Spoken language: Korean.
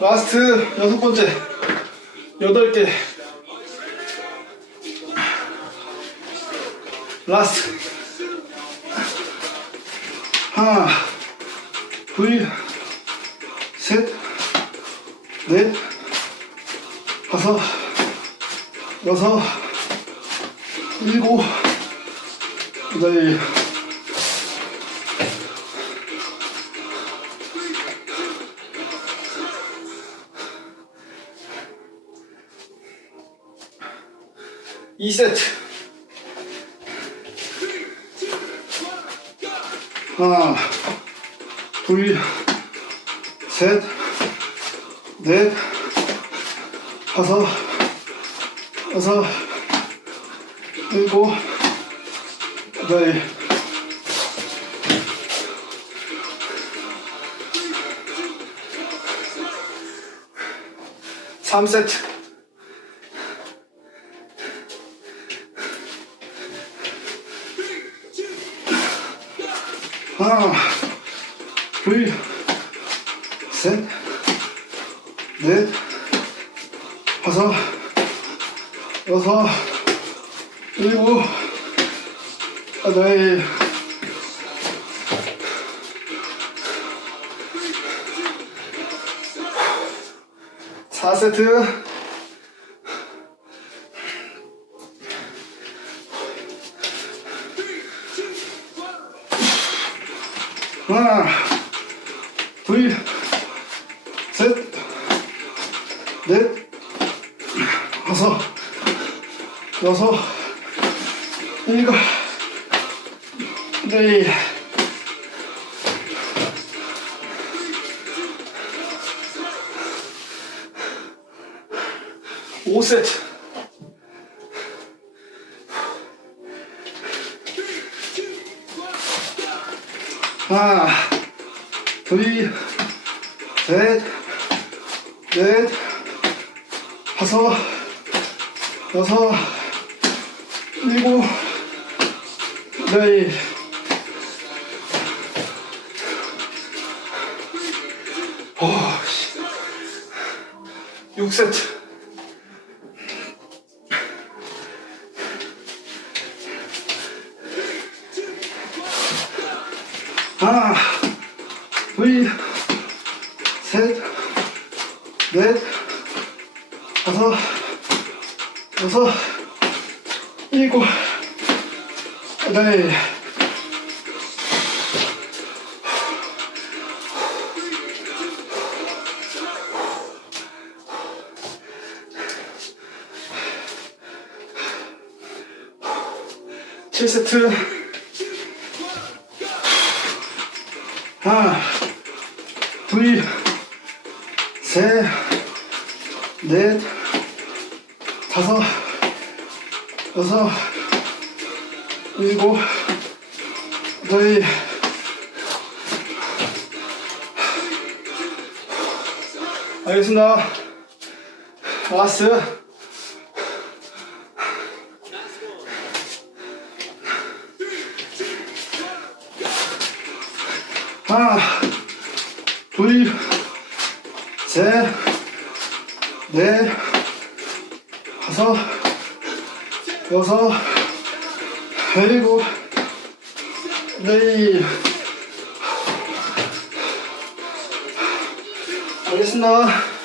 라스트 여섯 번째 여덟 개. 라스트. 하나 둘 셋, 넷, 다섯, 여섯, 일곱, 여덟, 이 세트. 하나, 둘, 셋, 넷, 다섯, 여섯, 일곱, 여덟, 삼세트 하나, 둘, 셋, 넷, 다섯, 여섯, 일곱, 여덟, 사 세트. 하나, 둘, 셋, 넷, 다섯, 여섯, 일곱, 여덟, 오 세트. 하나, 둘, 셋, 넷, 다섯, 여섯, 일곱, 여덟, 오, 씨. 6세트. 하나, 둘, 셋, 넷, 다섯, 여섯, 일곱, 여덟. 칠 세트. 하나, 둘, 셋, 넷, 다섯, 여섯, 일곱, 여덟, 알겠습니다. 라스트. 하나, 둘, 셋, 넷, 다섯, 여섯, 일곱, 여덟. 알겠습니다.